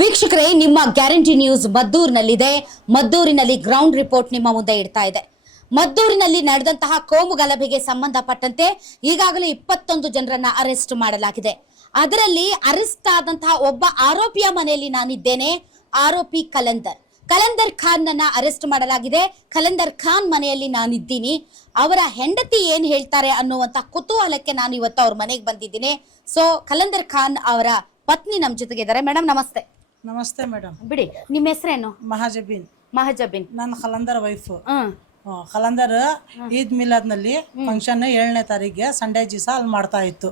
ವೀಕ್ಷಕರೇ, ನಿಮ್ಮ guarantee news ಮದ್ದೂರಿನಲ್ಲಿದೆ. ಮದ್ದೂರಿನಲ್ಲಿ ground report ನಿಮ್ಮ ಮುಂದೆ ಇಡ್ತಾ ಇದೆ. ಮದ್ದೂರಿನಲ್ಲಿ ನಡೆದಂತಹ ಕೋಮು ಗಲಭೆಗೆ ಸಂಬಂಧಪಟ್ಟಂತೆ ಈಗಾಗಲೇ 21 ಜನರನ್ನ ಅರೆಸ್ಟ್ ಮಾಡಲಾಗಿದೆ. ಅದರಲ್ಲಿ ಅರೆಸ್ಟ್ ಆದಂತಹ ಒಬ್ಬ ಆರೋಪಿಯ ಮನೆಯಲ್ಲಿ ನಾನಿದ್ದೇನೆ. ಆರೋಪಿ ಕಲಂದರ್ ಖಾನ್ ನನ್ನ ಅರೆಸ್ಟ್ ಮಾಡಲಾಗಿದೆ. ಕಲಂದರ್ ಖಾನ್ ಮನೆಯಲ್ಲಿ ನಾನಿದ್ದೀನಿ. ಅವರ ಹೆಂಡತಿ ಏನ್ ಹೇಳ್ತಾರೆ ಅನ್ನುವಂತ ಕುತೂಹಲಕ್ಕೆ ನಾನು ಇವತ್ತು ಅವ್ರ ಮನೆಗೆ ಬಂದಿದ್ದೀನಿ. ಸೊ ಕಲಂದರ್ ಖಾನ್ ಅವರ ಪತ್ನಿ ನಮ್ಮ ಜೊತೆಗೆ ಇದ್ದಾರೆ. ಮೇಡಮ್ ನಮಸ್ತೆ. ನಮಸ್ತೆ ಮೇಡಮ್. ಬಿಡಿ, ನಿಮ್ಮ ಹೆಸರೇನು? ಮಹಾಜಬೀನ್. ನಾನು ಖಲಂದರ್ ವೈಫ್. ಖಲಂದರ್ ಈದ್ ಮಿಲಾದ್ ನಲ್ಲಿ ಫಂಕ್ಷನ್ 7ನೇ ತಾರೀಕಿಗೆ ಸಂಡೇ ದಿವಸ ಅಲ್ಲಿ ಮಾಡ್ತಾ ಇತ್ತು.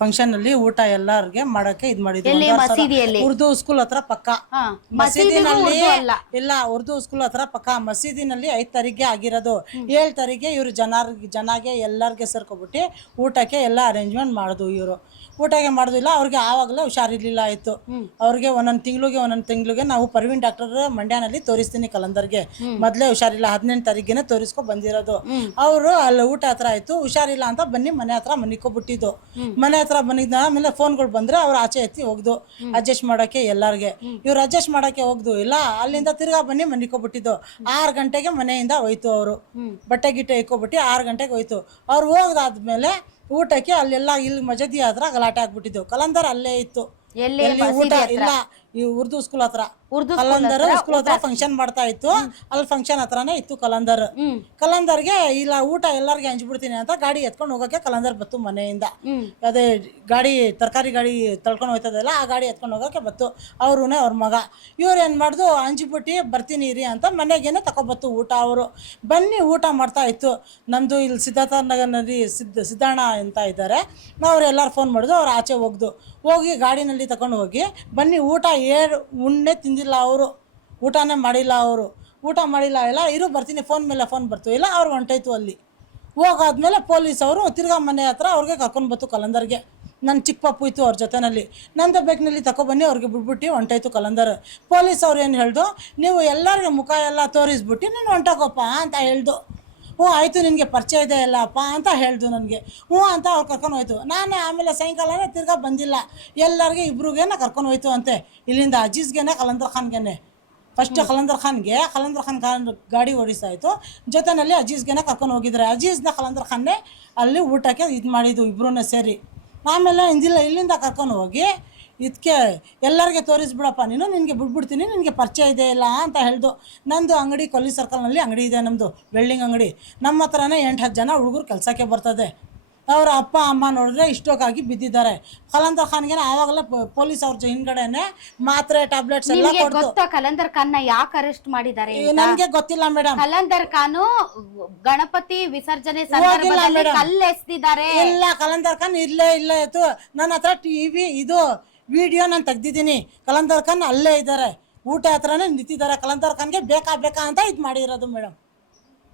ಫಂಕ್ಷನ್ ಅಲ್ಲಿ ಊಟ ಎಲ್ಲಾರ್ಗೆ ಮಾಡಕ್ಕೆ ಇದ್ ಮಾಡಿದ್ರು. ಉರ್ದು ಸ್ಕೂಲ್ ಹತ್ರ ಪಕ್ಕ ಮಸೀದಿನಲ್ಲಿ ಇಲ್ಲ, ಉರ್ದು ಸ್ಕೂಲ್ ಹತ್ರ ಪಕ್ಕ ಮಸೀದಿನಲ್ಲಿ 5 ತಾರೀಕಿಗೆ ಆಗಿರೋದು. 7 ತಾರೀಕಿಗೆ ಇವ್ರು ಜನಾಗೆ ಎಲ್ಲಾರ್ಗೆ ಸೇರ್ಕೊಬಿಟ್ಟು ಊಟಕ್ಕೆ ಎಲ್ಲ ಅರೇಂಜ್ಮೆಂಟ್ ಮಾಡುದು. ಇವರು ಊಟಕ್ಕೆ ಮಾಡುದಿಲ್ಲ, ಅವ್ರಿಗೆ ಆವಾಗಲೇ ಹುಷಾರಿರ್ಲಿಲ್ಲ ಆಯ್ತು. ಅವ್ರಿಗೆ ಒಂದೊಂದು ತಿಂಗಳಿಗೆ ನಾವು ಪರ್ವೀನ್ ಡಾಕ್ಟರ್ ಮಂಡ್ಯನಲ್ಲಿ ತೋರಿಸ್ತೀನಿ. ಕಲಂದರ್ಗೆ ಮೊದ್ಲೇ ಹುಷಾರಿಲ್ಲ, 18 ತಾರೀಕಿಗೆ ತೋರಿಸ್ಕೊ ಬಂದಿರೋದು. ಅವರು ಅಲ್ಲಿ ಊಟ ಹತ್ರ ಆಯ್ತು, ಹುಷಾರಿಲ್ಲ ಅಂತ ಬನ್ನಿ ಮನೆ ಹತ್ರ ಮನಿಕೋಬಿಟ್ಟಿದ್ದು. ಮನೆ ಹತ್ರ ಬಂದಿದ್ದ ಆಮೇಲೆ ಫೋನ್ಗಳು ಬಂದ್ರೆ ಅವ್ರು ಆಚೆ ಎತ್ತಿ ಹೋಗ್ದು ಅಡ್ಜಸ್ಟ್ ಮಾಡಕ್ಕೆ ಎಲ್ಲಾರ್ಗೆ. ಇವ್ರು ಅಡ್ಜಸ್ಟ್ ಮಾಡಕ್ಕೆ ಹೋಗ್ದು ಇಲ್ಲ, ಅಲ್ಲಿಂದ ತಿರ್ಗಾ ಬನ್ನಿ ಮನಿಕೋಬಿಟ್ಟಿದ್ದು. 6 ಗಂಟೆಗೆ ಮನೆಯಿಂದ ಹೋಯ್ತು. ಅವರು ಬಟ್ಟೆ ಗಿಟ್ಟೆ ಇಕ್ಕೊಬಿಟ್ಟು 6 ಗಂಟೆಗೆ ಹೋಯ್ತು. ಅವ್ರು ಹೋಗದಾದ್ಮೇಲೆ ಊಟಕ್ಕೆ ಅಲ್ಲೆಲ್ಲ ಇಲ್ಲಿ ಮಜದಿ ಹತ್ರ ಗಲಾಟೆ ಆಗ್ಬಿಟ್ಟಿದ್ದು. ಕಲಂದರ್ ಅಲ್ಲೇ ಇತ್ತು. ಊಟ ಇಲ್ಲ, ಈ ಉರ್ದು ಸ್ಕೂಲ್ ಹತ್ರ ಕಲಂದರ್ ಸ್ಕೂಲ್ ಹತ್ರ ಫಂಕ್ಷನ್ ಮಾಡ್ತಾ ಇತ್ತು. ಅಲ್ಲಿ ಫಂಕ್ಷನ್ ಹತ್ರನೇ ಇತ್ತು ಕಲಂದರ್ಗೆ ಇಲ್ಲ ಊಟ ಎಲ್ಲಾರ್ಗೆ ಹಂಚ್ಬಿಡ್ತೀನಿ ಅಂತ ಗಾಡಿ ಎತ್ಕೊಂಡು ಹೋಗಕ್ಕೆ ಕಲಂದರ್ ಬತ್ತು ಮನೆಯಿಂದ. ಅದೇ ಗಾಡಿ ತರಕಾರಿ ಗಾಡಿ ತಳ್ಕೊಂಡು ಹೋಯ್ತದಲ್ಲ, ಆ ಗಾಡಿ ಎತ್ಕೊಂಡು ಹೋಗಕ್ಕೆ ಬತ್ತು. ಅವ್ರೂನೇ ಅವ್ರ ಮಗ. ಇವ್ರು ಏನ್ ಮಾಡ್ದು ಹಂಚ್ಬಿಟ್ಟು ಬರ್ತೀನಿ ಇರಿ ಅಂತ ಮನೆಗೇನೆ ತಗೊಬತ್ತು ಊಟ. ಅವರು ಬನ್ನಿ ಊಟ ಮಾಡ್ತಾ ಇತ್ತು. ನಮ್ದು ಇಲ್ಲಿ ಸಿದ್ಧಾರ್ಥ ನಗರ್ನಲ್ಲಿ ಸಿದ್ದಣ್ಣ ಅಂತ ಇದ್ದಾರೆ. ಅವ್ರೆಲ್ಲಾರು ಫೋನ್ ಮಾಡಿದ್ರು. ಅವ್ರು ಆಚೆ ಹೋಗಿ ಗಾಡಿನಲ್ಲಿ ತಗೊಂಡು ಹೋಗಿ ಬನ್ನಿ ಊಟ ಉಣ್ಣೆ ತಿಂದಿಲ್ಲ. ಅವರು ಊಟನೇ ಮಾಡಿಲ್ಲ. ಊಟ ಮಾಡಿಲ್ಲ ಇಲ್ಲ, ಇರು ಬರ್ತೀನಿ, ಫೋನ್ ಮೇಲೆ ಫೋನ್ ಬರ್ತು ಇಲ್ಲ, ಅವ್ರು ಹೊಂಟೋಯ್ತು. ಅಲ್ಲಿ ಹೋಗಾದ್ಮೇಲೆ ಪೊಲೀಸ್ ಅವರು ತಿರ್ಗಾ ಮನೆ ಹತ್ರ ಅವ್ರಿಗೆ ಕರ್ಕೊಂಡು ಬತ್ತು ಕಲಂದರ್ಗೆ. ನನ್ನ ಚಿಕ್ಕ ಪಪ್ಪು ಇತ್ತು ಅವ್ರ ಜೊತೆನಲ್ಲಿ. ನಂದು ಬೇಕ್ನಲ್ಲಿ ತಗೊಬನ್ನಿ ಅವ್ರಿಗೆ ಬಿಟ್ಬಿಟ್ಟು ಹೊಂಟೋಯ್ತು ಕಲಂದರ್. ಪೊಲೀಸ್ ಅವ್ರು ಏನು ಹೇಳ್ದು, ನೀವು ಎಲ್ಲರಿಗೆ ಮುಖ ಎಲ್ಲ ತೋರಿಸ್ಬಿಟ್ಟು ನೀನು ಹೊಂಟೋಗಪ್ಪ ಅಂತ ಹೇಳ್ದು. ಹ್ಞೂ ಆಯಿತು, ನಿನಗೆ ಪರಿಚಯ ಇದೆ ಎಲ್ಲಪ್ಪ ಅಂತ ಹೇಳ್ದು ನನಗೆ. ಹ್ಞೂ ಅಂತ ಅವ್ರು ಕರ್ಕೊಂಡು ಹೋಯ್ತು. ನಾನೇ ಆಮೇಲೆ ಸಾಯಂಕಾಲನೇ ತಿರ್ಗಾ ಬಂದಿಲ್ಲ. ಎಲ್ಲರಿಗೆ ಇಬ್ರಿಗೇನ ಕರ್ಕೊಂಡು ಹೋಯ್ತು ಅಂತೆ. ಇಲ್ಲಿಂದ ಅಜೀಜ್ಗೆನೆ ಕಲಂದರ್ ಖಾನ್ಗೆನೆ. ಫಸ್ಟ್ ಕಲಂದರ್ ಖಾನ್ ಗಾಡಿ ಓಡಿಸ್ತಾ ಇತ್ತು. ಜೊತೆಯಲ್ಲಿ ಅಜೀಜ್ಗೆನೆ ಕರ್ಕೊಂಡು ಹೋಗಿದ್ದಾರೆ. ಅಜೀಜ್ನ ಕಲಂದರ್ ಖಾನ್ನೇ ಅಲ್ಲಿ ಊಟಕ್ಕೆ ಇದು ಮಾಡಿದ್ದು ಇಬ್ರೂ ಸೇರಿ. ಆಮೇಲೆ ಇಲ್ಲಿಂದ ಕರ್ಕೊಂಡು ಹೋಗಿ ಇದಕ್ಕೆ ಎಲ್ಲರಿಗೆ ತೋರಿಸ್ಬಿಡಪ್ಪ, ನಿನಗೆ ಬಿಟ್ಬಿಡ್ತೀನಿ, ನಿನಗೆ ಪರಿಚಯ ಇದೆ ಇಲ್ಲ ಅಂತ ಹೇಳ್ದು. ನಂದು ಅಂಗಡಿ ಕೊಲ್ಲಿ ಸರ್ಕಲ್ನಲ್ಲಿ ಅಂಗಡಿ ಇದೆ, ನಮ್ಮದು ವೆಲ್ಡಿಂಗ್ ಅಂಗಡಿ. ನಮ್ಮ ಹತ್ರನೇ 8-10 ಜನ ಹುಡುಗರು ಕೆಲಸಕ್ಕೆ ಬರ್ತದೆ. ಅವರ ಅಪ್ಪ ಅಮ್ಮ ನೋಡಿದ್ರೆ ಇಷ್ಟೊಕ್ಕಾಗಿ ಬಿದ್ದಿದ್ದಾರೆ. ಕಲಂದರ್ ಖಾನ್ಗೆ ಆವಾಗಲೇ ಪೊಲೀಸ್ ಅವ್ರ ಹಿಂದ್ಗಡೆನೆ ಮಾತ್ರೆ ಟ್ಯಾಬ್ಲೆಟ್ಸ್ ಎಲ್ಲ ಕೊಡ್ತು. ಕಲಂದರ್ ಖಾನ್ ಯಾಕೆ ಅರೆಸ್ಟ್ ಮಾಡಿದ್ದಾರೆ ನನ್ಗೆ ಗೊತ್ತಿಲ್ಲ ಮೇಡಮ್. ಕಲಂದರ್ ಖಾನ್ ಗಣಪತಿ ವಿಸರ್ಜನೆ ಸಂದರ್ಭದಲ್ಲಿ ಕಲ್ಲೆಸ್ತಿದ್ದಾರೆ. ಇಲ್ಲ, ಕಲಂದರ್ ಖಾನ್ ಇಲ್ಲೇ ಇತ್ತು. ನನ್ನ ಹತ್ರ ಟಿವಿ ಇದು ವಿಡಿಯೋ ನಾನು ತೆಗ್ದಿದ್ದೀನಿ. ಕಲಂದರ್ ಖಾನ್ ಅಲ್ಲೇ ಇದ್ದಾರೆ, ಊಟ ಹತ್ರನೇ ನಿಂತಿದ್ದಾರೆ. ಕಲಂದರ್ ಖಾನ್ಗೆ ಬೇಕಾ ಅಂತ ಇದು ಮಾಡಿರೋದು ಮೇಡಮ್.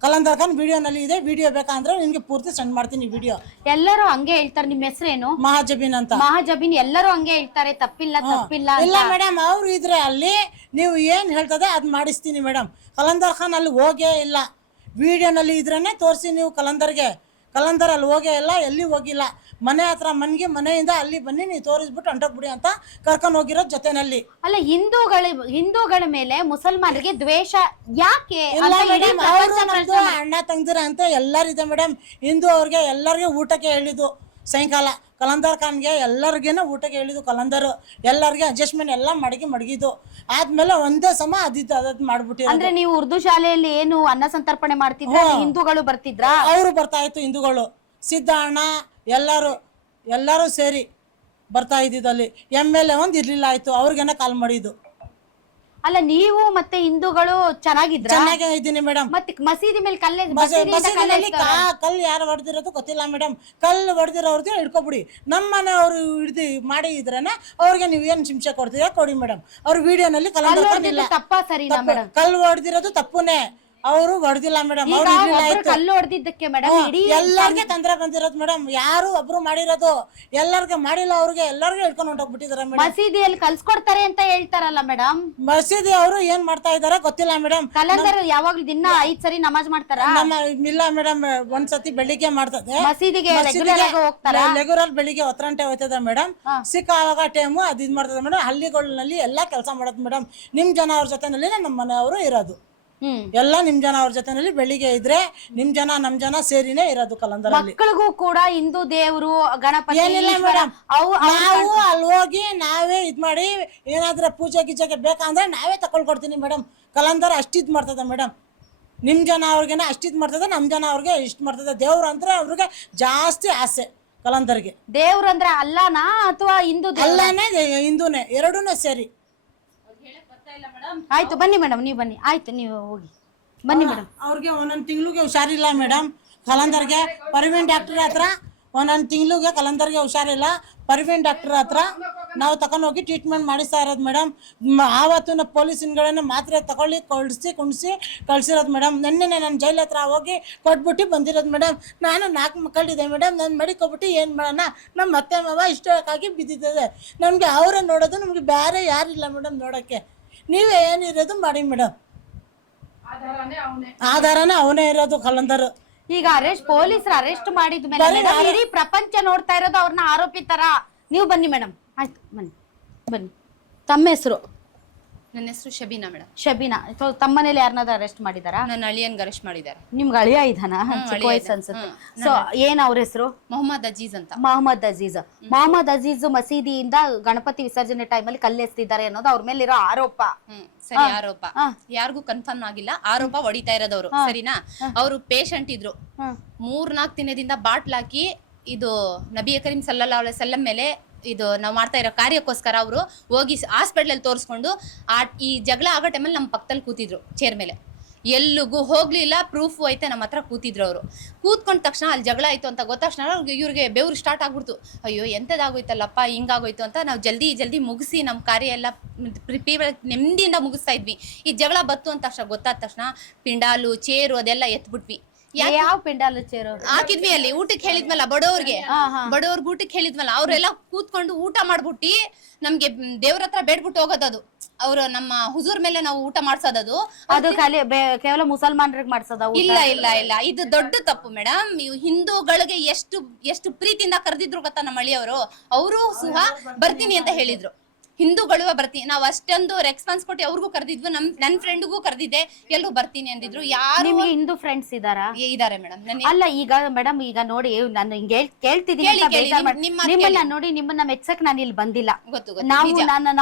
ಕಲಂದರ್ ಖಾನ್ ವಿಡಿಯೋನಲ್ಲಿ ಇದೆ, ವಿಡಿಯೋ ಬೇಕಾ ಅಂದ್ರೆ ನಿನ್ಗೆ ಪೂರ್ತಿ ಸೆಂಡ್ ಮಾಡ್ತೀನಿ ವಿಡಿಯೋ. ಎಲ್ಲರೂ ಹಂಗೆ ಹೇಳ್ತಾರೆ. ನಿಮ್ಮ ಹೆಸರೇನು? ಮಹಾಜಬೀನ್ ಅಂತ. ಮಹಾಜಬೀನ್. ಎಲ್ಲರೂ ಹಂಗೆ ಹೇಳ್ತಾರೆ, ತಪ್ಪಿಲ್ಲ. ಇಲ್ಲ ಮೇಡಮ್, ಅವ್ರು ಇದ್ರೆ ಅಲ್ಲಿ ನೀವು ಏನ್ ಹೇಳ್ತದೆ ಅದ್ ಮಾಡಿಸ್ತೀನಿ ಮೇಡಮ್. ಕಲಂದರ್ ಖಾನ್ ಅಲ್ಲಿ ಹೋಗೇ ಇಲ್ಲ. ವಿಡಿಯೋನಲ್ಲಿ ಇದ್ರೇನೆ ತೋರಿಸಿ ನೀವು ಕಲಂದರ್ಗೆ. ಕಲಂದರ್ ಅಲ್ಲಿ ಹೋಗೇ ಇಲ್ಲ, ಎಲ್ಲಿ ಹೋಗಿಲ್ಲ. ಮನೆ ಹತ್ರ ಮನೆಯಿಂದ ಅಲ್ಲಿ ಬನ್ನಿ, ನೀವು ತೋರಿಸ್ಬಿಟ್ಟು ಹೊಂಟೋಗ್ಬಿಡಿ ಅಂತ ಕರ್ಕೊಂಡು ಹೋಗಿರೋ ಜೊತೆನಲ್ಲಿ. ಅಲ್ಲ, ಹಿಂದೂಗಳ ಮೇಲೆ ಮುಸಲ್ಮಾನರಿಗೆ ದ್ವೇಷ ಯಾಕೆ? ಅಣ್ಣ ತಂದಿರ ಅಂತ ಎಲ್ಲರಿದೆ ಮೇಡಮ್. ಹಿಂದೂ ಅವ್ರಿಗೆ ಎಲ್ಲರಿಗೆ ಊಟಕ್ಕೆ ಹೇಳಿದ್ದು ಸಾಯಂಕಾಲ. ಕಲಂದರ್ ಖಾನ್ಗೆ ಎಲ್ಲರಿಗೇನೆ ಊಟಕ್ಕೆ ಹೇಳಿದ್ದು ಕಲಂದರ್. ಎಲ್ಲರಿಗೆ ಅಡ್ಜಸ್ಟ್ಮೆಂಟ್ ಎಲ್ಲ ಮಡಗಿದ್ದು ಆದ್ಮೇಲೆ ಒಂದೇ ಸಮ ಅದ್ ಮಾಡ್ಬಿಟ್ಟಿರೋ. ಅಂದ್ರೆ ನೀವು ಉರ್ದು ಶಾಲೆಯಲ್ಲಿ ಏನು ಅನ್ನ ಸಂತರ್ಪಣೆ ಮಾಡ್ತಿದ್ರ? ಹಿಂದೂಗಳು ಬರ್ತಿದ್ರ? ಅವರು ಬರ್ತಾ ಇತ್ತು, ಹಿಂದೂಗಳು, ಸಿದ್ದಣ್ಣ ಎಲ್ಲರೂ ಸೇರಿ ಬರ್ತಾ ಇದ್ದಿದ್ದಲ್ಲಿ. MLA ಒಂದು ಇರ್ಲಿಲ್ಲ ಆಯ್ತು, ಅವ್ರಿಗೇನೆ ಕಾಲ್ ಮಾಡಿದ್ದು. ಅಲ್ಲ, ನೀವು ಮತ್ತೆ ಹಿಂದೂಗಳು ಚೆನ್ನಾಗೇ ಇದ್ದೀನಿ ಮೇಡಮ್. ಮತ್ತೆ ಮಸೀದಿ ಮೇಲೆ ಮಸೀದಿನಲ್ಲಿ ಕಲ್ಲು ಯಾರು ಹೊಡೆದಿರೋದು ಗೊತ್ತಿಲ್ಲ ಮೇಡಮ್. ಕಲ್ಲು ಹೊಡೆದಿರೋರ್ದು ಹಿಡ್ಕೊಬಿಡಿ. ನಮ್ಮ ಮನೆಯವರು ಹಿಡ್ದು ಮಾಡಿ ಇದ್ರೇನೆ ಅವ್ರಿಗೆ ನೀವು ಏನ್ ಶಿಕ್ಷೆ ಕೊಡ್ತೀರಾ ಕೊಡಿ ಮೇಡಮ್. ಅವ್ರ ವಿಡಿಯೋನಲ್ಲಿ ಕಲಂದರ್ ಖಾನ್ ಇಲ್ಲ. ತಪ್ಪಾ ಸರಿನಾ ಮೇಡಮ್? ಕಲ್ಲು ಹೊಡೆದಿರೋದು ತಪ್ಪುನೇ. ಅವರು ಹೊಡೆದಿಲ್ಲ ಮೇಡಮ್. ಈಗ ಅವ್ರು ಇರ್ಲಿಲ್ಲ ಒಬ್ರು ಆಯ್ತು. ಕಲ್ಲು ಹೊಡೆದಿದ್ದಕ್ಕೆ ಮೇಡಮ್ ಇಡೀ ಎಲ್ಲಾರ್ಗೆ ತೊಂದ್ರೆ ಬಂದಿರೋದು ಮೇಡಮ್. ಯಾರು ಒಬ್ರು ಮಾಡಿರೋದು, ಎಲ್ಲಾರ್ಗೆ ಮಾಡಿಲ್ಲ. ಅವ್ರಿಗೆ ಎಲ್ಲಾರ್ಗೆ ಹಿಡ್ಕೊಂಡು ಹೊಂಟೋಗ್ಬಿಟ್ಟಿದಾರೆ ಮೇಡಮ್. ಮಸೀದಿಯಲ್ಲಿ ಕಲ್ಸ್ಕೊಡ್ತಾರೆ ಅಂತ ಹೇಳ್ತಾರಲ್ಲ ಮೇಡಮ್. ಮಸೀದಿ ಅವರು ಏನ್ ಮಾಡ್ತಾ ಇದಾರೆ ಗೊತ್ತಿಲ್ಲ ಮೇಡಮ್. ಕಲಂದರ್ ಯಾವಾಗ್ಲೂ ದಿನ 5 ಸರಿ ನಮಾಜ್ ಮಾಡ್ತಾರ? ಇಲ್ಲ ಮೇಡಮ್, ಒಂದ್ಸತಿ ಬೆಳಿಗ್ಗೆ ಮಾಡ್ತದೆ. ಮಸೀದಿಗೆ ರೆಗ್ಯುಲರ್ ಆಗಿ ಹೋಗ್ತಾರ? ರೆಗ್ಯುಲರ್ ಬೆಳಿಗ್ಗೆ 10 ಗಂಟೆ ಹೋಯ್ತದೆ ಮೇಡಮ್. ಸಿಕ್ಕಾಗ ಟೈಮು ಅದು ಇದ್ ಮಾಡ್ತದೆ ಮೇಡಮ್. ಹಳ್ಳಿಗಳಲ್ಲಿ ಎಲ್ಲಾ ಕೆಲಸ ಮಾಡೋದು ಮೇಡಮ್. ನಿಮ್ ಜನ ಅವ್ರ ಜೊತೆನಲ್ಲಿ ನಮ್ಮ ಮನೆಯವರು ಇರೋದು. ಎಲ್ಲ ನಿಮ್ ಜನ ಅವ್ರ ಜೊತೆನಲ್ಲಿ ಬೆಳಿಗ್ಗೆ ಇದ್ರೆ ನಿಮ್ ಜನ ನಮ್ ಜನ ಸೇರಿನೇ ಇರೋದು ಕಲಂದರಲ್ಲಿ. ಮಕ್ಕಳಿಗೂ ಕೂಡ ಹಿಂದೂ ದೇವರು ಗಣಪತಿ ಏನಿಲ್ಲ ಮೇಡಮ್. ನಾವು ಅಲ್ಲಿ ಹೋಗಿ ನಾವೇ ಇದ್ ಮಾಡಿ ಏನಾದ್ರೆ ಪೂಜೆ ಗೀಜೆಗೆ ಬೇಕಂದ್ರೆ ನಾವೇ ತಕೊಳ್ಕೊಡ್ತೀನಿ ಮೇಡಮ್. ಕಲಂದರ್ ಅಷ್ಟಿದ್ ಮಾಡ್ತದೆ ಮೇಡಮ್. ನಿಮ್ ಜನ ಅವ್ರಿಗೇನೆ ಅಷ್ಟಿದ್ ಮಾಡ್ತದೆ, ನಮ್ ಜನ ಅವ್ರಿಗೆ ಇಷ್ಟ ಮಾಡ್ತದೆ. ದೇವ್ರು ಅಂದ್ರೆ ಅವ್ರಿಗೆ ಜಾಸ್ತಿ ಆಸೆ ಕಲಂದರ್ಗೆ. ದೇವ್ರು ಅಂದ್ರೆ ಅಲ್ಲನಾ ಅಥವಾ ಹಿಂದೂ? ಅಲ್ಲಾನೇ ಹಿಂದೂನೇ, ಎರಡೂನೇ ಸೇರಿ. ಆಯ್ತು ಬನ್ನಿ ಮೇಡಮ್, ನೀವು ಬನ್ನಿ. ಆಯ್ತು ನೀವು ಹೋಗಿ ಬನ್ನಿ ಮೇಡಮ್. ಅವ್ರಿಗೆ ಒಂದೊಂದು ತಿಂಗಳಿಗೆ ಹುಷಾರಿಲ್ಲ ಮೇಡಮ್. ಕಲಂದರ್ಗೆ ಪರ್ವೀನ್ ಡಾಕ್ಟರ್ ಹತ್ರ ಒಂದೊಂದು ತಿಂಗಳಿಗೆ ಕಲಂದರ್ಗೆ ಹುಷಾರಿಲ್ಲ. ಪರ್ವೀನ್ ಡಾಕ್ಟರ್ ಹತ್ರ ನಾವು ತಗೊಂಡೋಗಿ ಟ್ರೀಟ್ಮೆಂಟ್ ಮಾಡಿಸ್ತಾ ಇರೋದು ಮೇಡಮ್. ಆವತ್ತು ಪೊಲೀಸಿನಗಳನ್ನ ಮಾತ್ರೆ ತಗೊಳ್ಳಿ ಕುಣಿಸಿ ಕಳ್ಸಿರೋದು ಮೇಡಮ್. ನೆನ್ನೆ ನಾನು ಜೈಲ್ ಹತ್ರ ಹೋಗಿ ಕೊಟ್ಬಿಟ್ಟು ಬಂದಿರೋದು ಮೇಡಮ್. ನಾನು 4 ಮಕ್ಕಳಿದೆ ಮೇಡಮ್. ನಾನು ಮಡಿಕೊಬಿಟ್ಟು ಏನು ಮಾಡೋಣ, ನಮ್ಮ ಅತ್ತೆ ಮಾವ ಇಷ್ಟಕ್ಕಾಗಿ ಬಿದ್ದಿದ್ದೇವೆ ನಮಗೆ. ಅವರೇ ನೋಡೋದು, ನಮಗೆ ಬೇರೆ ಯಾರಿಲ್ಲ ಮೇಡಮ್ ನೋಡೋಕ್ಕೆ. ನೀವೇ ಏನಿರೋದು ಮಾಡಿ ಮೇಡಮ್. ಆಧಾರನೇ ಅವನೇ ಇರೋದು ಕಲಂದರ್. ಈಗ ಪೊಲೀಸರು ಅರೆಸ್ಟ್ ಮಾಡಿದ್ಮೇಲೆ ಇಡೀ ಪ್ರಪಂಚ ನೋಡ್ತಾ ಇರೋದು ಅವ್ರನ್ನ ಆರೋಪಿ ತರ. ನೀವು ಬನ್ನಿ ಮೇಡಮ್. ಆಯ್ತು ಬನ್ನಿ ಬನ್ನಿ. ತಮ್ಮ ಹೆಸರು? ನನ್ನ ಹೆಸರು ಶಬೀನಾ ಮೇಡಮ್. ಶಬೀನಾ. ತಮ್ಮ ಮನೇಲಿ ಯಾರನ್ನಾದ್ರೂ ಅರೆಸ್ಟ್ ಮಾಡಿದಾರಾ? ನನ್ನ ಅಳಿಯನ್ಗೆ ಅರೆಸ್ಟ್ ಮಾಡಿದ್ದಾರೆ. ನಿಮ್ಗೆ ಅಳಿಯ ಇದಾನ? ಚಿಕ್ಕ ವಯಸ್ಸು ಅನ್ಸುತ್ತೆ. ಸೊ ಏನ್ ಅವ್ರ ಹೆಸರು? ಮೊಹಮ್ಮದ್ ಅಜೀಜ್ ಅಂತ. ಮೊಹಮ್ಮದ್ ಅಜೀಜ್. ಮೊಹಮ್ಮದ್ ಅಜೀಜ್ ಮಸೀದಿಯಿಂದ ಗಣಪತಿ ವಿಸರ್ಜನೆ ಟೈಮ್ ಅಲ್ಲಿ ಕಲ್ಲೆಸ್ತಿದ್ದಾರೆ ಅನ್ನೋದು ಅವ್ರ ಮೇಲೆ ಇರೋ ಆರೋಪ. ಸರಿ, ಆರೋಪ ಯಾರಿಗೂ ಕನ್ಫರ್ಮ್ ಆಗಿಲ್ಲ. ಆರೋಪ ಹೊಡಿತಾ ಇರೋದವ್ರು, ಸರಿನಾ? ಅವರು ಪೇಷಂಟ್ ಇದ್ರು. 3-4 ದಿನದಿಂದ ಬಾಟ್ಲ್ ಹಾಕಿ ಇದು ನಬಿ ಕರೀಂ ಸಲ್ಲಲ್ಲಾಹು ಅಲೈಹಿ ವಸಲ್ಲಂ ಮೇಲೆ ಇದು ನಾವು ಮಾಡ್ತಾ ಇರೋ ಕಾರ್ಯಕ್ಕೋಸ್ಕರ ಅವರು ಹೋಗಿ ಹಾಸ್ಪಿಟ್ಲಲ್ಲಿ ತೋರಿಸ್ಕೊಂಡು ಈ ಜಗಳ ಆಗೋ ಟೈಮಲ್ಲಿ ನಮ್ಮ ಪಕ್ಕದಲ್ಲಿ ಕೂತಿದ್ರು ಚೇರ್ ಮೇಲೆ. ಎಲ್ಲಿಗೂ ಹೋಗ್ಲಿಲ್ಲ, ಪ್ರೂಫ್ ಐತೆ ನಮ್ಮ ಹತ್ರ ಕೂತಿದ್ರು. ಅವರು ಕೂತ್ಕೊಂಡ ತಕ್ಷಣ ಅಲ್ಲಿ ಜಗಳ ಆಯ್ತು ಅಂತ ಗೊತ್ತ ತಕ್ಷಣ ಇವ್ರಿಗೆ ಬೆವ್ರು ಸ್ಟಾರ್ಟ್ ಆಗ್ಬಿಡ್ತು. ಅಯ್ಯೋ ಎಂಥದ್ದಾಗೋಯ್ತಲ್ಲಪ್ಪ, ಹಿಂಗಾಗೋಯ್ತು ಅಂತ ನಾವು ಜಲ್ದಿ ಮುಗಿಸಿ ನಮ್ಮ ಕಾರ್ಯ ಎಲ್ಲ ನೆಮ್ಮದಿಯಿಂದ ಮುಗಿಸ್ತಾ ಇದ್ವಿ. ಈ ಜಗಳ ಬತ್ತು ಅಂತ ತಕ್ಷಣ ಗೊತ್ತಾದ ತಕ್ಷಣ ಪಿಂಡಾಲು ಚೇರು ಅದೆಲ್ಲ ಎತ್ಬಿಟ್ವಿ. ಯಾವ ಪಿಂಡಾಲು ಚೇರು ಹಾಕಿದ್ವಿ ಅಲ್ಲಿ. ಊಟಕ್ಕೆ ಹೇಳಿದ್ವಲ್ಲ ಬಡವ್ರಿಗೆ ಊಟಕ್ಕೆ ಹೇಳಿದ್ವಲ್ಲ, ಅವ್ರೆಲ್ಲ ಕೂತ್ಕೊಂಡು ಊಟ ಮಾಡ್ಬಿಟ್ಟು ನಮ್ಗೆ ದೇವ್ರ ಹತ್ರ ಬೇಡ್ಬಿಟ್ಟು ಹೋಗೋದದು. ಅವ್ರು ನಮ್ಮ ಹುಜೂರ್ ಮೇಲೆ ನಾವು ಊಟ ಮಾಡ್ಸೋದದು. ಅದು ಕೇವಲ ಮುಸಲ್ಮಾನರಿಗೆ ಮಾಡ್ಸೋದ? ಇಲ್ಲ, ಇದು ದೊಡ್ಡ ತಪ್ಪು ಮೇಡಮ್. ಹಿಂದೂಗಳಿಗೆ ಎಷ್ಟು ಪ್ರೀತಿಯಿಂದ ಕರೆದಿದ್ರು ಗೊತ್ತಾ ನಮ್ಮ ಹಳ್ಳಿಯವರು. ಅವರು ಸಹ ಬರ್ತೀನಿ ಅಂತ ಹೇಳಿದ್ರು. ಹಿಂದೂಗಳು ಬರ್ತೀನಿ, ನಾವು ಅಷ್ಟೊಂದು ರೆಸ್ಪಾನ್ಸ್ ಕೊಟ್ಟು ಅವ್ರಿಗೂ ಕರೆದಿದ್ವು. ನನ್ನ ಫ್ರೆಂಡ್ಗೂ ಕರೆದಿದ್ದೆ, ಎಲ್ಲರೂ ಬರ್ತೀನಿ ಅಂದಿದ್ರು. ಯಾರು ಹಿಂದೂ ಫ್ರೆಂಡ್ಸ್ ಇದಾರಾ? ಇದಾರೆ ಮೇಡಮ್. ಅಲ್ಲ ಈಗ ಮೇಡಮ್, ಈಗ ನೋಡಿ ನಾನು ಹಿಂಗೆ ಕೇಳ್ತಿದ್ದೀನಿ. ನಿಮ್ಮನ್ನ ನೋಡಿ ನಿಮ್ಮನ್ನ ಮೆಚ್ಚಕ್ ನಾನು ಇಲ್ಲಿ ಬಂದಿಲ್ಲ.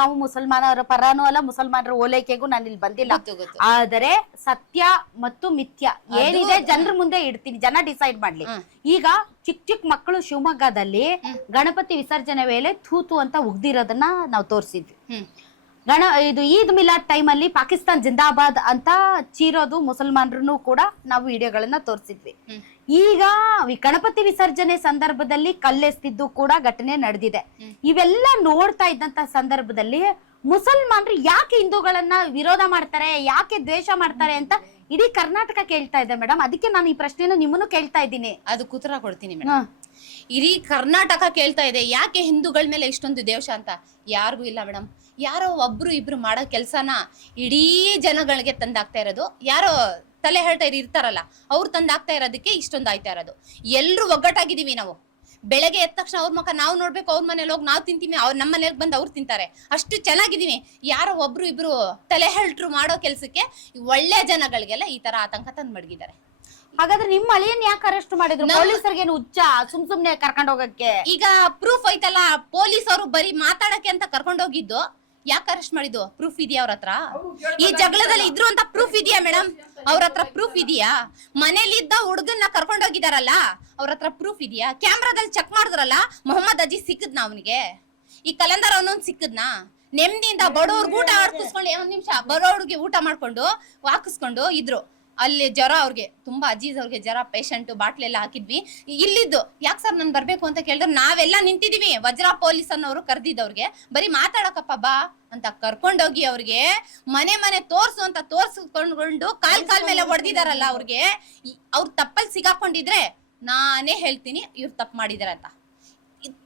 ನಾವು ಮುಸಲ್ಮಾನರ ಪರಾನೂ ಅಲ್ಲ, ಮುಸಲ್ಮಾನರ ಓಲೈಕೆಗೂ ನಾನು ಇಲ್ಲಿ ಬಂದಿಲ್ಲ. ಆದರೆ ಸತ್ಯ ಮತ್ತು ಮಿಥ್ಯ ಏನಿದೆ ಜನರ ಮುಂದೆ ಇಡ್ತೀನಿ, ಜನ ಡಿಸೈಡ್ ಮಾಡ್ಲಿ. ಈಗ ಚಿಕ್ಕ ಮಕ್ಕಳು ಶಿವಮೊಗ್ಗದಲ್ಲಿ ಗಣಪತಿ ವಿಸರ್ಜನೆ ವೇಳೆ ಥೂತು ಅಂತ ಉಗ್ದಿರೋದನ್ನ ನಾವು ತೋರಿಸಿದ್ವಿ. ಇದು ಈದ್ ಮಿಲಾದ್ ಟೈಮ್ ಅಲ್ಲಿ ಪಾಕಿಸ್ತಾನ್ ಜಿಂದಾಬಾದ್ ಅಂತ ಚೀರೋದು ಮುಸಲ್ಮಾನರು ಕೂಡ ನಾವು ವಿಡಿಯೋಗಳನ್ನ ತೋರಿಸಿದ್ವಿ. ಈಗ ಗಣಪತಿ ವಿಸರ್ಜನೆ ಸಂದರ್ಭದಲ್ಲಿ ಕಲ್ಲೆಸ್ತಿದ್ದು ಕೂಡ ಘಟನೆ ನಡೆದಿದೆ. ಇವೆಲ್ಲ ನೋಡ್ತಾ ಇದ್ದಂತ ಸಂದರ್ಭದಲ್ಲಿ ಮುಸಲ್ಮಾನರು ಯಾಕೆ ಹಿಂದೂಗಳನ್ನ ವಿರೋಧ ಮಾಡ್ತಾರೆ, ಯಾಕೆ ದ್ವೇಷ ಮಾಡ್ತಾರೆ ಅಂತ ಇಡೀ ಕರ್ನಾಟಕ ಕೇಳ್ತಾ ಇದೆ ಮೇಡಮ್. ಅದಕ್ಕೆ ನಾನು ಈ ಪ್ರಶ್ನೆನ ನಿಮ್ಮನ್ನು ಕೇಳ್ತಾ ಇದ್ದೀನಿ. ಅದಕ್ಕೆ ಉತ್ತರ ಕೊಡ್ತೀನಿ ಮೇಡಮ್. ಇಡೀ ಕರ್ನಾಟಕ ಕೇಳ್ತಾ ಇದೆ ಯಾಕೆ ಹಿಂದೂಗಳ ಮೇಲೆ ಇಷ್ಟೊಂದು ದ್ವೇಷ ಅಂತ. ಯಾರಿಗೂ ಇಲ್ಲ ಮೇಡಮ್. ಯಾರೋ ಒಬ್ರು ಇಬ್ರು ಮಾಡೋ ಕೆಲ್ಸನ ಇಡೀ ಜನಗಳಿಗೆ ತಂದಾಗ್ತಾ ಇರೋದು. ಯಾರೋ ತಲೆ ಹೇಳ್ತಾ ಇರ್ತಾರಲ್ಲ, ಅವ್ರು ತಂದಾಗ್ತಾ ಇರೋದಕ್ಕೆ ಇಷ್ಟೊಂದು ಆಯ್ತಾ ಇರೋದು. ಎಲ್ರು ಒಗ್ಗಟ್ಟಾಗಿದ್ದೀವಿ ನಾವು. ಬೆಳಗ್ಗೆ ಎದ್ದ ತಕ್ಷಣ ಅವ್ರ ಮುಖ ನಾವು ನೋಡ್ಬೇಕು, ಅವ್ರ ಮನೇಲಿ ಹೋಗಿ ನಾವು ತಿಂತೀವಿ, ಅವ್ರು ನಮ್ಮ ಮನೇಲಿ ಬಂದು ಅವ್ರು ತಿಂತಾರೆ. ಅಷ್ಟು ಚೆನ್ನಾಗಿದ್ದೀವಿ. ಯಾರೋ ಒಬ್ರು ಇಬ್ರು ತಲೆ ಹೇಳ್ಟ್ರು ಮಾಡೋ ಕೆಲ್ಸಕ್ಕೆ ಒಳ್ಳೆ ಜನಗಳಿಗೆಲ್ಲ ಈ ತರ ಆತಂಕ ತಂದು ಮಡಗಿದ್ದಾರೆ. ಹಾಗಾದ್ರೆ ನಿಮ್ಮ ಅಳಿಯನ್ ಯಾಕೆ ಅರೆಸ್ಟ್ ಮಾಡಿದ್ರು? ಪೊಲೀಸರಿಗೆ ಹುಚ್ಚ ಸುಮ್ನೆ ಕರ್ಕೊಂಡ್ ಹೋಗಕ್ಕೆ? ಈಗ ಪ್ರೂಫ್ ಐತಲ್ಲ, ಪೊಲೀಸ್ ಅವರು ಬರೀ ಮಾತಾಡಕ್ಕೆ ಅಂತ ಕರ್ಕೊಂಡ್ ಹೋಗಿದ್ದು. ಯಾಕೆ ಅರೆಸ್ಟ್ ಮಾಡಿದ್ದು? ಪ್ರೂಫ್ ಇದೆಯಾ ಅವ್ರ ಹತ್ರ? ಈ ಜಗಳದಲ್ಲಿ ಇದ್ರು ಅಂತ ಪ್ರೂಫ್ ಇದೆಯಾ ಮೇಡಮ್? ಅವ್ರ ಹತ್ರ ಪ್ರೂಫ್ ಇದೆಯಾ? ಮನೇಲಿ ಇದ್ದ ಹುಡುಗನ್ನ ಕರ್ಕೊಂಡ್ ಹೋಗಿದಾರಲ್ಲ, ಅವ್ರ ಹತ್ರ ಪ್ರೂಫ್ ಇದೆಯಾ? ಕ್ಯಾಮ್ರಾದಲ್ಲಿ ಚೆಕ್ ಮಾಡಿದ್ರಲ್ಲ, ಮೊಹಮ್ಮದ್ ಅಜೀಜ್ ಸಿಕ್ಕದ್ನಾ ಅವನಿಗೆ? ಈ ಕಲಂದರ್ ಅವನೊಂದು ಸಿಕ್ಕದ್ನಾ? ನೆಮ್ಮದಿಯಿಂದ ಬಡವ್ರಿಗೆ ಊಟ ಹಾಕಿಸ್ಕೊಂಡು, ಒಂದ್ ನಿಮಿಷ, ಬಡವ್ರಿಗೆ ಊಟ ಮಾಡ್ಕೊಂಡು ಹಾಕಿಸ್ಕೊಂಡು ಇದ್ರು. ಅಲ್ಲಿ ಜ್ವರ ಅವ್ರಿಗೆ ತುಂಬಾ ಅಜೀಜ್ ಅವ್ರಿಗೆ ಜ್ವರ ಪೇಷಂಟ್ ಬಾಟ್ಲೆಲ್ಲ ಹಾಕಿದ್ವಿ. ಇಲ್ಲಿದ್ದು ಯಾಕೆ ಸರ್ ನಾನು ಬರ್ಬೇಕು ಅಂತ ಕೇಳಿದ್ರೆ ನಾವೆಲ್ಲ ನಿಂತಿದೀವಿ, ವಜ್ರ ಪೊಲೀಸ್ ಅನ್ನೋರು ಕರ್ದಿದ್ದವ್ರಿಗೆ ಬರೀ ಮಾತಾಡಕಪ್ಪ ಬಾ ಅಂತ ಕರ್ಕೊಂಡೋಗಿ ಅವ್ರಿಗೆ ಮನೆ ತೋರ್ಸು ಅಂತ ತೋರ್ಸ್ಕೊಂಡು ಕಾಲ್ ಮೇಲೆ ಹೊಡೆದಿದಾರಲ್ಲ ಅವ್ರಿಗೆ. ಅವ್ರ ತಪ್ಪಲ್ಲಿ ಸಿಗಾಕೊಂಡಿದ್ರೆ ನಾನೇ ಹೇಳ್ತೀನಿ ಇವ್ರು ತಪ್ಪು ಮಾಡಿದಾರೆ ಅಂತ.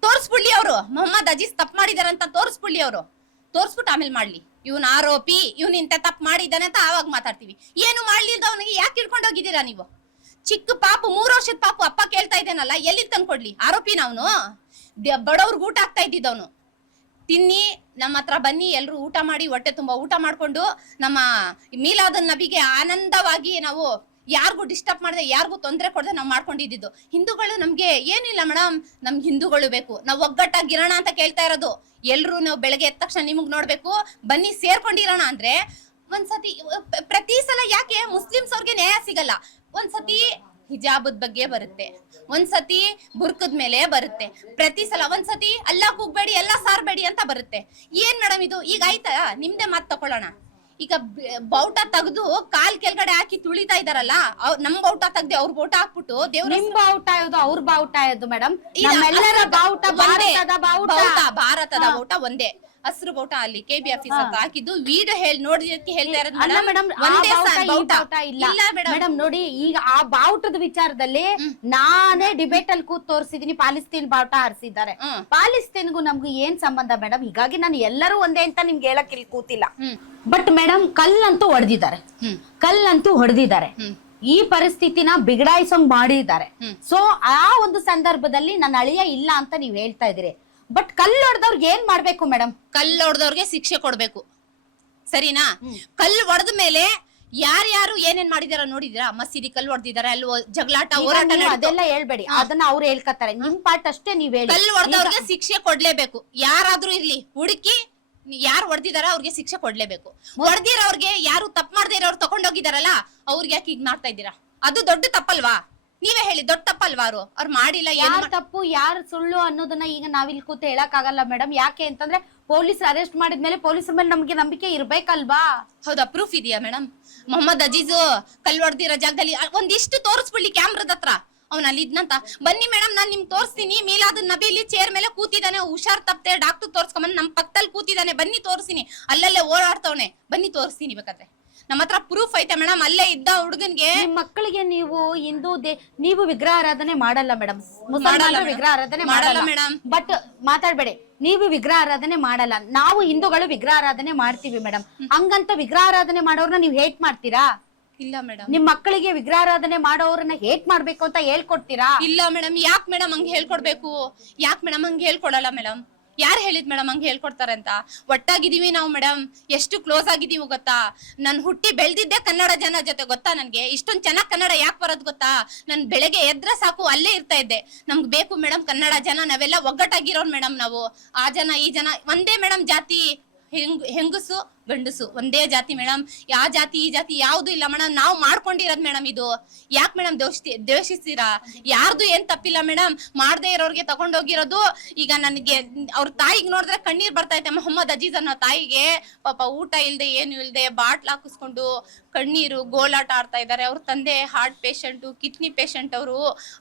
ತೋರ್ಸ್ಬಿಡ್ಲಿ ಅವರು, ಮೊಹಮ್ಮದ್ ಅಜೀಜ್ ತಪ್ಪು ಮಾಡಿದಾರೆ ಅಂತ ತೋರ್ಸ್ಬಿಡ್ಲಿ ಅವರು. ತೋರ್ಸ್ಬಿಟ್ಟು ಆಮೇಲೆ ಮಾಡ್ಲಿ ಇವನ್ ಆರೋಪಿ, ಇವನ್ ಇಂತ ತಪ್ಪು ಮಾಡಿದ್ದಾನೆ ಅಂತ ಆವಾಗ ಮಾತಾಡ್ತೀವಿ. ಏನು ಮಾಡ್ಲಿಲ್ದ ಅವನಿಗೆ ಯಾಕೆ ಹಿಡ್ಕೊಂಡು ಹೋಗಿದ್ದೀರಾ ನೀವು? ಚಿಕ್ಕ ಪಾಪು 3 ವರ್ಷದ ಪಾಪು ಅಪ್ಪ ಕೇಳ್ತಾ ಇದ್ದೇನಲ್ಲ, ಎಲ್ಲಿ ತಂದ್ಕೊಡ್ಲಿ? ಆರೋಪಿನ ಅವನು, ಬಡವ್ರಿಗೆ ಊಟ ಆಗ್ತಾ ಇದ್ದಿದ್ದವನು. ತಿನ್ನಿ ನಮ್ಮ ಹತ್ರ ಬನ್ನಿ, ಎಲ್ರು ಊಟ ಮಾಡಿ ಹೊಟ್ಟೆ ತುಂಬಾ ಊಟ ಮಾಡ್ಕೊಂಡು ನಮ್ಮ ಮೀಲಾದುನ್ ನಬಿಗೆ ಆನಂದವಾಗಿ ನಾವು ಯಾರಿಗೂ ಡಿಸ್ಟರ್ಬ್ ಮಾಡದೆ, ಯಾರಿಗೂ ತೊಂದರೆ ಕೊಡದೆ ನಾವು ಮಾಡ್ಕೊಂಡಿದ್ದು. ಹಿಂದೂಗಳು ನಮ್ಗೆ ಏನಿಲ್ಲ ಮೇಡಮ್, ನಮ್ಗೆ ಹಿಂದೂಗಳು ಬೇಕು, ನಾವು ಒಗ್ಗಟ್ಟಾಗಿರೋಣ ಅಂತ ಕೇಳ್ತಾ ಇರೋದು. ಎಲ್ರು ನಾವು ಬೆಳಗ್ಗೆ ಎದ್ದ ತಕ್ಷಣ ನಿಮಗ್ ನೋಡ್ಬೇಕು, ಬನ್ನಿ ಸೇರ್ಕೊಂಡಿರೋಣ ಅಂದ್ರೆ ಒಂದ್ಸತಿ ಪ್ರತಿ ಸಲ ಯಾಕೆ ಮುಸ್ಲಿಮ್ಸ್ ಅವ್ರಿಗೆ ನ್ಯಾಯ ಸಿಗಲ್ಲ? ಒಂದ್ಸತಿ ಹಿಜಾಬದ್ ಬಗ್ಗೆ ಬರುತ್ತೆ, ಒಂದ್ಸತಿ ಬುರ್ಕದ ಮೇಲೆ ಬರುತ್ತೆ, ಪ್ರತಿ ಸಲ ಒಂದ್ಸತಿ ಅಲ್ಲಾ ಕೂಗ್ಬೇಡಿ ಎಲ್ಲ ಸಾರ್ಬೇಡಿ ಅಂತ ಬರುತ್ತೆ. ಏನ್ ಮೇಡಮ್ ಇದು? ಈಗ ಆಯ್ತಾ ನಿಮ್ದೇ ಮಾತು ತಕೊಳ್ಳೋಣ. ಈಗ ಬೌಟ ತೆಗ್ದು ಕಾಲ್ ಕೆಳಗಡೆ ಹಾಕಿ ತುಳಿತಾ ಇದಾರಲ್ಲ, ನಮ್ ಬೌಟ ತೆಗ್ದೆ ಅವ್ರ ಬೌಟ ಹಾಕ್ಬಿಟ್ಟು ದೇವ್ರ ನಿಮ್ ಬಾವುಟ ಯಾವ್ದು ಅವ್ರ ಬಾವುಟ ಯಾವ್ದು ಮೇಡಮ್? ನಮ್ಮೆಲ್ಲರ ಬಾವುಟ ಭಾರತದ ಬಾವುಟ. ಭಾರತದ ಬಾವುಟ ಒಂದೇ, ಹಸಿರು ಬಾವುಟ ಅಲ್ಲಿ KB ಆಫೀಸ್ ಅಂತ ಹಾಕಿದ್ದು ವಿಡಿಯೋ ಹೇಳಿ ನೋಡಿದಕ್ಕೆ ಹೇಳ್ತಾ ಇರೋದು ಮೇಡಮ್. ಇಲ್ಲ ಮೇಡಮ್ ನೋಡಿ, ಈಗ ಆ ಬಾವುಟದ ವಿಚಾರದಲ್ಲಿ ನಾನೇ ಡಿಬೇಟ್ ಅಲ್ಲಿ ಕೂತ್ ತೋರಿಸಿದೀನಿ, ಪಾಲಿಸ್ತೀನ್ ಬಾವುಟ ಹಾರಿಸಿದ್ದಾರೆ. ಪಾಲಿಸ್ತೀನ್ಗೂ ನಮ್ಗೂ ಏನ್ ಸಂಬಂಧ ಮೇಡಮ್? ಹೀಗಾಗಿ ನಾನು ಎಲ್ಲರೂ ಒಂದೇ ಅಂತ ನಿಮ್ಗೆ ಹೇಳಕ್ ಇಲ್ಲಿ ಕೂತಿಲ್ಲ. ಬಟ್ ಮೇಡಮ್ ಕಲ್ಲಂತೂ ಹೊಡೆದಿದ್ದಾರೆ, ಈ ಪರಿಸ್ಥಿತಿನ ಬಿಗಡಾಯಿಸೋಂಗ್ ಮಾಡಿದ್ದಾರೆ. ಸೊ ಆ ಒಂದು ಸಂದರ್ಭದಲ್ಲಿ ನನ್ನ ಅಳಿಯ ಇಲ್ಲ ಅಂತ ನೀವ್ ಹೇಳ್ತಾ ಇದೀರಿ. ಬಟ್ ಕಲ್ಲು ಹೊಡೆದವ್ರಿಗೆ ಏನ್ ಮಾಡ್ಬೇಕು ಮೇಡಮ್? ಕಲ್ಲು ಹೊಡೆದವ್ರಿಗೆ ಶಿಕ್ಷೆ ಕೊಡ್ಬೇಕು, ಸರಿನಾ? ಕಲ್ಲು ಹೊಡೆದ ಮೇಲೆ ಯಾರ್ಯಾರು ಏನೇನ್ ಮಾಡಿದಾರ ನೋಡಿದಿರಾ? ಮಸೀದಿ ಕಲ್ಲು ಹೊಡೆದಿದ್ದಾರೆ, ಅಲ್ಲಿ ಜಗಳಾಟ ಹೋರಾಟ ಅದೆಲ್ಲ ಹೇಳ್ಬೇಡಿ, ಅದನ್ನ ಅವ್ರು ಹೇಳ್ಕತ್ತಾರೆ. ನಿಮ್ ಪಾರ್ಟ್ ಅಷ್ಟೇ ನೀವ್ ಹೇಳಿ. ಕಲ್ಲು ಹೊಡೆದವ್ರಿಗೆ ಶಿಕ್ಷೆ ಕೊಡ್ಲೇಬೇಕು, ಯಾರಾದ್ರೂ ಇರ್ಲಿ. ಹುಡುಕಿ ಯಾರು ಹೊಡೆದಿದಾರ ಅವ್ರಿಗೆ ಶಿಕ್ಷೆ ಕೊಡ್ಲೇಬೇಕು. ಹೊಡೆದಿರೋರ್ಗೆ, ಯಾರು ತಪ್ಪು ಮಾಡದೇ ಇರೋರು ತಗೊಂಡೋಗಿದಾರಲ್ಲ ಅವ್ರಿಗೆ ಯಾಕೆ ಈಗ ಮಾಡ್ತಾ ಇದ್ದೀರಾ? ಅದು ದೊಡ್ಡ ತಪ್ಪಲ್ವಾ? ನೀವೇ ಹೇಳಿ, ದೊಡ್ಡ ತಪ್ಪಲ್ವಾ? ಅವ್ರು ಮಾಡಿಲ್ಲ, ಯಾರು ತಪ್ಪು ಯಾರು ಸುಳ್ಳು ಅನ್ನೋದನ್ನ ಈಗ ನಾವಿಲ್ಲಿ ಕೂತು ಹೇಳಕ್ ಆಗಲ್ಲ ಮೇಡಮ್. ಯಾಕೆ ಅಂತಂದ್ರೆ ಪೊಲೀಸ್ ಅರೆಸ್ಟ್ ಮಾಡಿದ್ಮೇಲೆ ಪೊಲೀಸರ ಮೇಲೆ ನಮ್ಗೆ ನಂಬಿಕೆ ಇರ್ಬೇಕಲ್ವಾ? ಹೌದಾ? ಪ್ರೂಫ್ ಇದೆಯಾ ಮೇಡಮ್? ಮೊಹಮ್ಮದ್ ಅಜೀಜ್ ಕಲ್ಲು ಹೊಡೆದಿರೋ ಜಾಗದಲ್ಲಿ ಒಂದಿಷ್ಟು ತೋರಿಸ್ಬಿಡ್ಲಿ ಕ್ಯಾಮ್ರಾದ ಹತ್ರ, ಅವ್ನ ಅಲ್ಲಿ ಇದ್ನಂತ. ಬನ್ನಿ ಮೇಡಮ್, ನಾನ್ ನಿಮ್ಗೆ ತೋರಿಸ್ತೀನಿ. ಮೀಲಾದುನ್ ನಬಿಲಿ ಚೇರ್ ಮೇಲೆ ಕೂತಿದ್ದಾನೆ, ಹುಷಾರ್ ತಪ್ಪದೆ ಡಾಕ್ಟರ್ ತೋರ್ಸ್ಕೊಂಬಂದ್ ನಮ್ ಪಕ್ಕದಲ್ಲಿ ಕೂತಿದ್ದಾನೆ, ಬನ್ನಿ ತೋರಿಸ್ತೀನಿ. ಅಲ್ಲಲ್ಲೇ ಓಡಾಡ್ತವನೆ, ಬನ್ನಿ ತೋರಿಸ್ತೀನಿ ಬೇಕಾದ್ರೆ. ನಮ್ಮ ಹತ್ರ ಪ್ರೂಫ್ ಐತೆ ಮೇಡಮ್. ಅಲ್ಲೇ ಇದ್ದ ಹುಡುಗನ್ಗೆ. ಮಕ್ಕಳಿಗೆ ನೀವು ನೀವು ವಿಗ್ರಹ ಆರಾಧನೆ ಮಾಡಲ್ಲ ಮೇಡಮ್, ವಿಗ್ರಹ ಆರಾಧನೆ ಮಾಡಲ್ಲ ಮೇಡಮ್. ಬಟ್ ಮಾತಾಡ್ಬೇಡಿ, ನೀವು ವಿಗ್ರಹ ಆರಾಧನೆ ಮಾಡಲ್ಲ, ನಾವು ಹಿಂದೂಗಳು ವಿಗ್ರಹ ಆರಾಧನೆ ಮಾಡ್ತೀವಿ ಮೇಡಮ್. ಹಂಗಂತ ವಿಗ್ರಹ ಆರಾಧನೆ ಮಾಡೋರ್ನ ನೀವು ಹೇಟ್ ಮಾಡ್ತೀರಾ? ಇಲ್ಲ ಮೇಡಮ್. ನಿಮ್ ಮಕ್ಕಳಿಗೆ ವಿಗ್ರಹಾರಾಧನೆ ಮಾಡೋರನ್ನ ಹೇಟ್ ಮಾಡ್ಬೇಕು ಅಂತ ಹೇಳ್ಕೊಡ್ತೀರಾ? ಇಲ್ಲ ಮೇಡಮ್. ಯಾಕೆ ಮೇಡಮ್ ಹಂಗೆ ಹೇಳ್ಕೊಡ್ಬೇಕು? ಯಾಕೆ ಮೇಡಮ್ ಹಂಗೆ ಹೇಳ್ಕೊಡಲ್ಲ ಮೇಡಮ್? ಯಾರು ಹೇಳಿದ್ ಮೇಡಮ್ ಹಂಗೆ ಹೇಳ್ಕೊಡ್ತಾರೆ ಅಂತ? ಒಟ್ಟಾಗಿದೀವಿ ನಾವು ಮೇಡಮ್, ಎಷ್ಟು ಕ್ಲೋಸ್ ಆಗಿದೀವಿ ಗೊತ್ತಾ? ನಾನು ಹುಟ್ಟಿ ಬೆಳೆದಿದ್ದೆ ಕನ್ನಡ ಜನ ಜೊತೆ ಗೊತ್ತಾ? ನನ್ಗೆ ಇಷ್ಟೊಂದು ಚೆನ್ನಾಗಿ ಕನ್ನಡ ಯಾಕೆ ಬರೋದು ಗೊತ್ತಾ? ನನ್ ಬೆಳಗ್ಗೆ ಎದ್ರೆ ಸಾಕು ಅಲ್ಲೇ ಇರ್ತಾ ಇದ್ದೆ. ನಮ್ಗೆ ಬೇಕು ಮೇಡಮ್ ಕನ್ನಡ ಜನ, ನಾವೆಲ್ಲ ಒಗ್ಗಟ್ಟಾಗಿರೋರು ಮೇಡಮ್. ನಾವು ಆ ಜನ ಈ ಜನ ಒಂದೇ ಮೇಡಮ್. ಜಾತಿ ಹೆಂಗಸು ಗಂಡಸು ಒಂದೇ ಜಾತಿ ಮೇಡಮ್. ಯಾವ ಜಾತಿ ಈ ಜಾತಿ ಯಾವ್ದು ಇಲ್ಲ ಮೇಡಮ್, ನಾವು ಮಾಡ್ಕೊಂಡಿರೋದ್ ಮೇಡಮ್. ಇದು ಯಾಕೆ ಮೇಡಮ್ ದ್ವೇಷಿಸ್ತೀರಾ? ಯಾರ್ದು ಏನ್ ತಪ್ಪಿಲ್ಲ ಮೇಡಮ್, ಮಾಡದೇ ಇರೋರ್ಗೆ ತಗೊಂಡೋಗಿರೋದು. ಈಗ ನನಗೆ ಅವ್ರ ತಾಯಿಗೆ ನೋಡಿದ್ರೆ ಕಣ್ಣೀರ್ ಬರ್ತಾ ಐತೆ. ಮೊಹಮ್ಮದ್ ಅಜೀಜ್ ಅನ್ನೋ ತಾಯಿಗೆ ಪಾಪ ಊಟ ಇಲ್ದೆ ಏನು ಇಲ್ದೆ ಬಾಟ್ಲ್ ಹಾಕಿಸ್ಕೊಂಡು ಕಣ್ಣೀರು ಗೋಳಾಟ ಆಡ್ತಾ ಇದ್ದಾರೆ. ಅವ್ರ ತಂದೆ ಹಾರ್ಟ್ ಪೇಷಂಟು, ಕಿಡ್ನಿ ಪೇಷಂಟ್.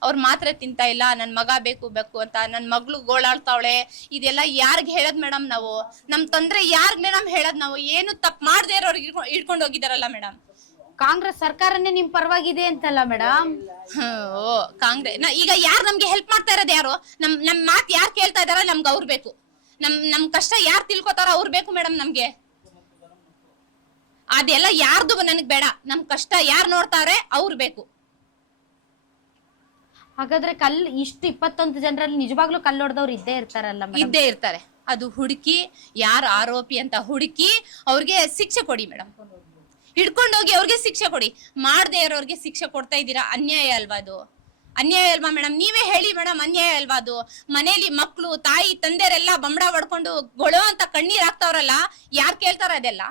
ಅವ್ರ ಮಾತ್ರೆ ತಿಂತಾ ಇಲ್ಲ, ನನ್ ಮಗ ಬೇಕು ಅಂತ. ನನ್ ಮಗ್ಳು ಗೋಳಾಡ್ತಾವಳೆ. ಇದೆಲ್ಲ ಯಾರ್ಗ್ ಹೇಳದ್ ಮೇಡಮ್? ನಾವು ನಮ್ ತೊಂದ್ರೆ ಯಾರ್ಗ್ ಮೇಡಮ್ ಹೇಳದ್? ನಾವು ಏನು ತಪ್ಪು ಮಾಡದೇ ಇರೋರ್ಗೆ ಇಟ್ಕೊಂಡು ಹೋಗಿದಾರಲ್ಲ ಮೇಡಮ್. ಕಾಂಗ್ರೆಸ್ ಸರ್ಕಾರನೇ ನಿಮ್ ಪರವಾಗಿದೆ ಅಂತಲ್ಲ ಮೇಡಮ್? ಕಾಂಗ್ರೆಸ್ ಈಗ ಯಾರು ನಮ್ಗೆ ಹೆಲ್ಪ್ ಮಾಡ್ತಾ ಇರೋದು? ಯಾರು ನಮ್ ಮಾತ್ ಯಾರು ಕೇಳ್ತಾ ಇದಾರ? ನಮ್ಗೆ ಅವ್ರು ಬೇಕು. ನಮ್ ಕಷ್ಟ ಯಾರು ತಿಳ್ಕೊತಾರ ಅವ್ರು ಬೇಕು ಮೇಡಮ್ ನಮ್ಗೆ. ಅದೆಲ್ಲ ಯಾರ್ದು ನನಗ್ ಬೇಡ. ನಮ್ ಕಷ್ಟ ಯಾರು ನೋಡ್ತಾರೆ ಅವ್ರು ಬೇಕು. ಹಾಗಾದ್ರೆ ಇಷ್ಟು 21 ಜನರಲ್ಲಿ ನಿಜವಾಗ್ಲೂ ಕಲ್ಲು ಹೊಡೆದವ್ರು ಇದ್ದೇ ಇರ್ತಾರಲ್ಲ? ಇದ್ದೇ ಇರ್ತಾರೆ. ಅದು ಹುಡುಕಿ ಯಾರು ಆರೋಪಿ ಅಂತ ಹುಡುಕಿ ಅವ್ರಿಗೆ ಶಿಕ್ಷೆ ಕೊಡಿ ಮೇಡಮ್. ಹಿಡ್ಕೊಂಡೋಗಿ ಅವ್ರಿಗೆ ಶಿಕ್ಷೆ ಕೊಡಿ. ಮಾಡದೇ ಇರೋರ್ಗೆ ಶಿಕ್ಷೆ ಕೊಡ್ತಾ ಇದ್ದೀರಾ. ಅನ್ಯಾಯ ಅಲ್ವಾ ಅದು? ಅನ್ಯಾಯ ಅಲ್ವಾ ಮೇಡಮ್? ನೀವೇ ಹೇಳಿ ಮೇಡಮ್, ಅನ್ಯಾಯ ಅಲ್ವಾ ಅದು? ಮನೇಲಿ ಮಕ್ಳು ತಾಯಿ ತಂದೆರೆಲ್ಲ ಬಂಬಡ ಹೊಡ್ಕೊಂಡು ಗೊಳೋ ಅಂತ ಕಣ್ಣೀರ್ ಹಾಕ್ತಾವ್ರಲ್ಲ, ಯಾರ್ ಕೇಳ್ತಾರ ಅದೆಲ್ಲ?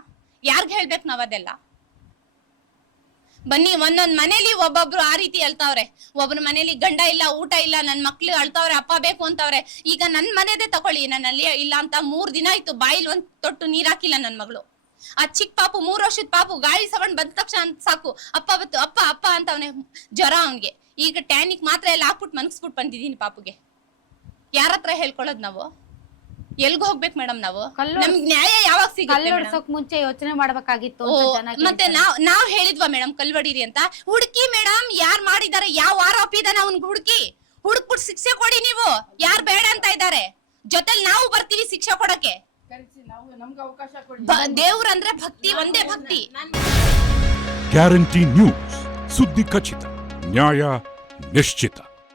ಯಾರ್ಗ್ ಹೇಳ್ಬೇಕು ನಾವ್ ಅದೆಲ್ಲ? ಬನ್ನಿ, ಒಂದೊಂದ್ ಮನೇಲಿ ಒಬ್ಬೊಬ್ರು ಆ ರೀತಿ ಅಳ್ತಾವ್ರೆ. ಒಬ್ರ ಮನೇಲಿ ಗಂಡ ಇಲ್ಲ, ಊಟ ಇಲ್ಲ, ನನ್ ಮಕ್ಳು ಅಳ್ತಾವ್ರೆ, ಅಪ್ಪ ಬೇಕು ಅಂತವ್ರೆ. ಈಗ ನನ್ ಮನೆದೇ ತಗೊಳ್ಳಿ, ನನ್ನಲ್ಲಿ ಇಲ್ಲ ಅಂತ 3 ದಿನ ಆಯ್ತು ಬಾಯಿಲ್ ಒಂದ್ ತೊಟ್ಟು ನೀರ್ ಹಾಕಿಲ್ಲ ನನ್ ಮಗಳು. ಆ ಚಿಕ್ಕ ಪಾಪು 3 ವರ್ಷದ ಪಾಪು ಗಾಳಿ ಸವಣ್ ಬಂದ ತಕ್ಷಣ ಸಾಕು ಅಪ್ಪ ಬತ್ತು ಅಪ್ಪ ಅಪ್ಪ ಅಂತ ಅವನೇ ಜ್ವರ ಅವನ್ಗೆ. ಈಗ ಟ್ಯಾನಿಕ್ ಮಾತ್ರ ಎಲ್ಲ ಹಾಕ್ಬಿಟ್ಟು ಮನಗಿಸ್ಬಿಟ್ಟು ಬಂದಿದೀನಿ ಪಾಪುಗೆ. ಯಾರ ಹತ್ರ ಹೇಳ್ಕೊಳ್ಳೋದು ನಾವು? ಎಲ್ಗೂ ಹೋಗ್ಬೇಕು ಮೇಡಮ್ ನಾವು? ನಮ್ಗೆ ನ್ಯಾಯ ಯಾವಾಗ ಸಿಗುತ್ತೆ? ಮುಂಚೆ ಯೋಚನೆ ಮಾಡ್ಬೇಕಾಗಿತ್ತು. ಮತ್ತೆ ನಾವ್ ಹೇಳಿದ್ವಾ ಮೇಡಮ್ ಕಲ್ವಡಿರಿ ಅಂತ? ಹುಡುಕಿ ಮೇಡಮ್, ಯಾರ್ ಮಾಡಿದಾರೆ, ಯಾವ ಆರೋಪಿ ಇದಾನೆ ಅವ್ನ್ಗೆ ಹುಡುಕ್ಬಿಟ್ಟು ಶಿಕ್ಷೆ ಕೊಡಿ ನೀವು. ಯಾರ್ ಬೇಡ ಅಂತ ಇದ್ದಾರೆ, ಜೊತೆಲಿ ನಾವು ಬರ್ತೀವಿ ಶಿಕ್ಷೆ ಕೊಡಕ್ಕೆ. ದೇವ್ರಂದ್ರೆ ಭಕ್ತಿ, ಒಂದೇ ಭಕ್ತಿ. ಗ್ಯಾರಂಟಿ ನ್ಯೂಸ್, ಸುದ್ದಿ ಖಚಿತ, ನ್ಯಾಯ ನಿಶ್ಚಿತ.